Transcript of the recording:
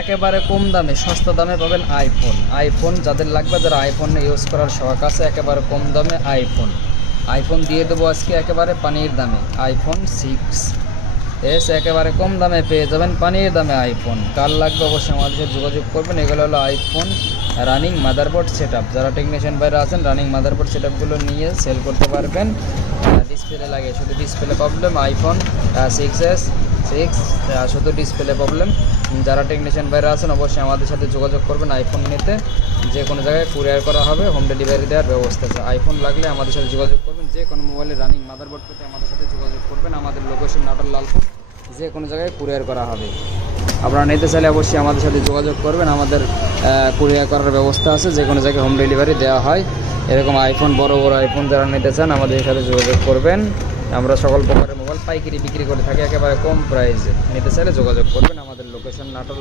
একেবারে কম দামে সস্তা দামে পাবেন আইফোন যাদের লাগবে, যারা আইফোন ইউজ করার শখ আছে, একেবারে কম দামে আইফোন দিয়ে দেবো আজকে একেবারে পানির দামে। iPhone 6s একেবারে কম দামে পেয়ে যাবেন, পানির দামে আইফোন। কার লাগবে অবশ্যই আমাদের সাথে যোগাযোগ করবেন। এগুলো হলো আইফোন রানিং মাদারবোর্ড সেটআপ। যারা টেকনিশিয়ান বাইরে আছেন, রানিং মাদারবোর্ড সেটআপগুলো নিয়ে সেল করতে পারবেন। ডিসপ্লে লাগে, শুধু ডিসপ্লে প্রবলেম iPhone 6s শুধু ডিসপ্লে প্রবলেম। যারা টেকনিশিয়ান বাইরে আছেন অবশ্যই আমাদের সাথে যোগাযোগ করবেন। আইফোন নিতে যে কোনো জায়গায় কুরিয়ার করা হবে, হোম ডেলিভারি দেওয়ার ব্যবস্থা আছে। আইফোন লাগলে আমাদের সাথে যোগাযোগ করবেন। যে কোনো মোবাইলে রানিং মাদারবোর্ড পেতে আমাদের সাথে যোগাযোগ করবেন। আমাদের লোকেশন নাটোর লালপুর, যে কোনো জায়গায় কুরিয়ার করা হবে। আপনারা নিতে চাইলে অবশ্যই আমাদের সাথে যোগাযোগ করবেন। আমাদের কুরিয়ার করার ব্যবস্থা আছে, যে কোনো জায়গায় হোম ডেলিভারি দেওয়া হয়। এরকম আইফোন, বড় বড় আইফোন যারা নিতে চান আমাদের সাথে যোগাযোগ করবেন। আমরা সকল প্রকারের মোবাইল পাইকারি বিক্রি করে থাকি একেবারে কম প্রাইসে। নিতে চাইলে যোগাযোগ করবেন। আমাদের লোকেশন নাটোর।